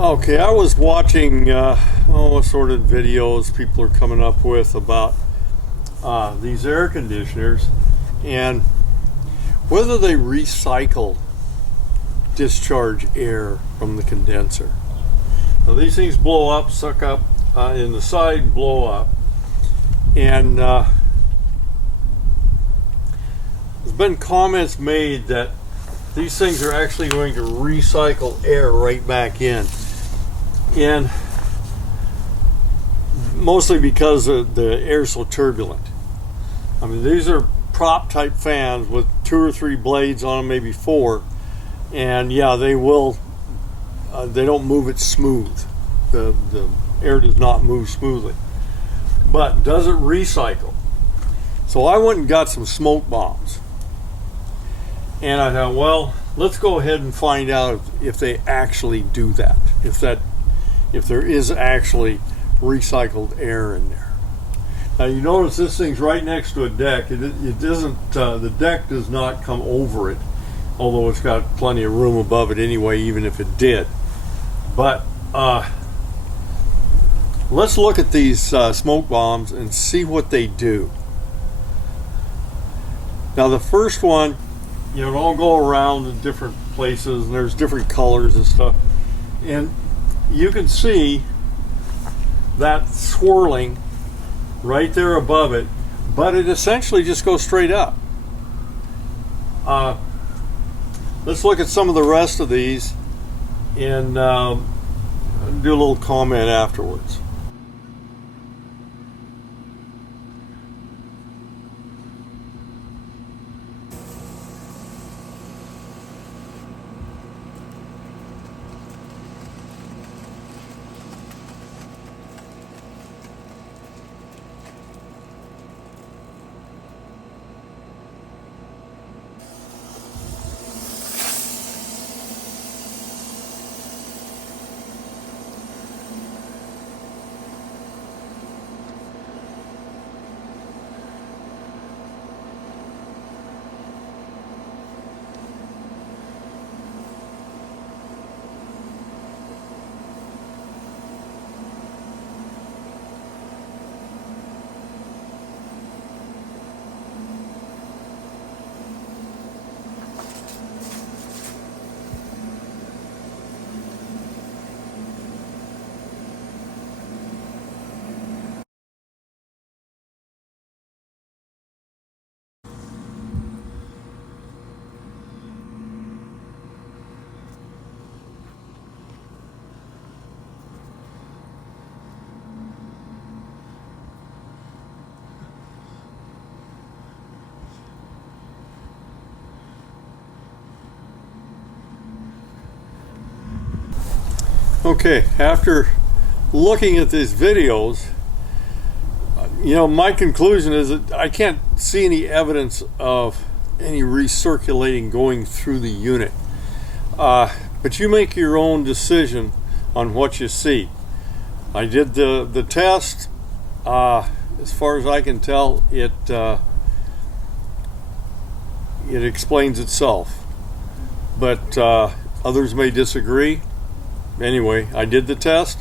Okay, I was watching assorted videos people are coming up with about these air conditioners and whether they recycle discharge air from the condenser. Now these things blow up, suck up in the side, blow up, and there's been comments made that these things are actually going to recycle air right back in, and mostly because the air is so turbulent. I mean, these are prop type fans with 2 or 3 blades on them, maybe 4, and yeah, they will. They don't move it smooth. The air does not move smoothly, but does it recycle? So I went and got some smoke bombs. And I thought, well, let's go ahead and find out if they actually do that. If there is actually recycled air in there. Now you notice this thing's right next to a deck. It doesn't. The deck does not come over it, although it's got plenty of room above it anyway. Even if it did, but let's look at these smoke bombs and see what they do. Now the first one. You know, all go around in different places, and there's different colors and stuff. And you can see that swirling right there above it, but it essentially just goes straight up. Let's look at some of the rest of these and do a little comment afterwards. Okay, after looking at these videos, you know, my conclusion is that I can't see any evidence of any recirculating going through the unit. But you make your own decision on what you see. I did the test. As far as I can tell, it explains itself. But others may disagree. Anyway, I did the test,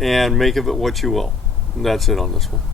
and make of it what you will. And that's it on this one.